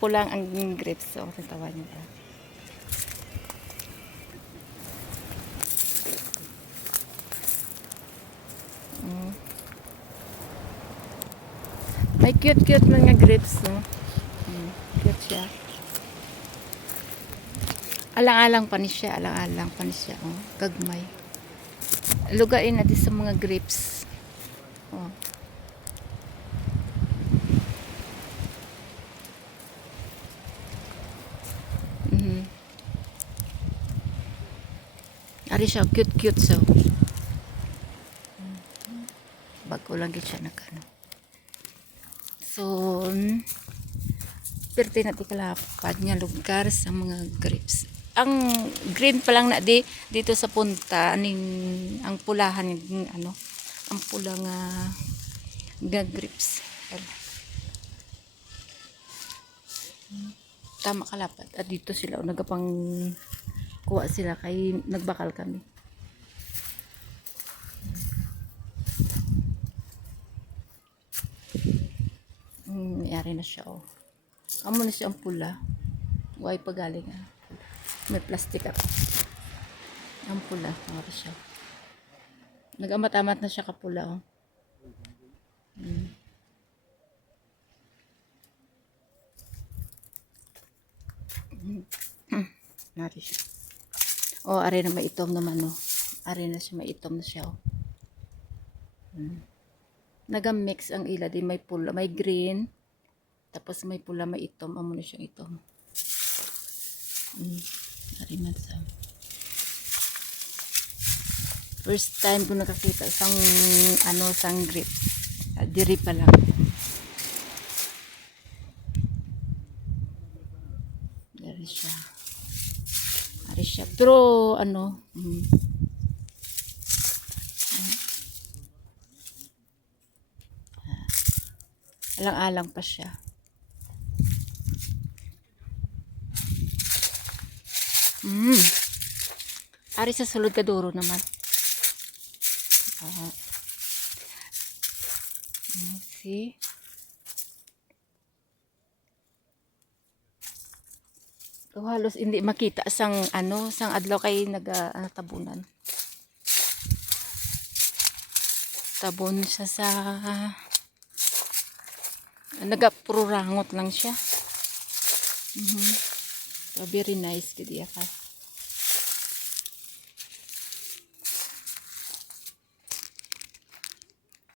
Pulang ang grapes. So, tatawan niyo ba? May cute-cute mga grapes, no? Cute siya. Alang-alang pa ni siya. Alang-alang pa ni siya. Oh, gagmay. Lugain na di sa mga grapes. Oh. Ari siya, cute-cute so. Bago lang gid siya nagano. So, perte natin kalapad nga lugar sa mga grapes. Ang green pa lang na dito sa punta aning ang pulahan ng ano, ang pula nga grapes. Tama kalapad. At dito sila nagapang kuha sila kay nagbakal kami. Mayari na siya oh. Amo na siya ang pula. Huwag pagaling ah. May plastic ako. Ang pula. Mayari siya. Nag-amat-amat na siya kapula oh. Mayari siya. Oh, ari na may itom naman oh. Ari na siya, may itom na siya oh. Nagamix ang ila di may pula, may green. Tapos may pula, may itom. Amo na siyang itom. Ari man sa. First time ko nakakita isang ano, sang grapes. Diri pa lang. Ari siya. Ari siya. Pero ano, alang-alang pa siya. Ari sa sulod ka duro naman. See? So, halos hindi makita sang ano, sang adlaw kay tabunan. Tabon siya sa nagapururangot lang siya. So, very nice kaya ka.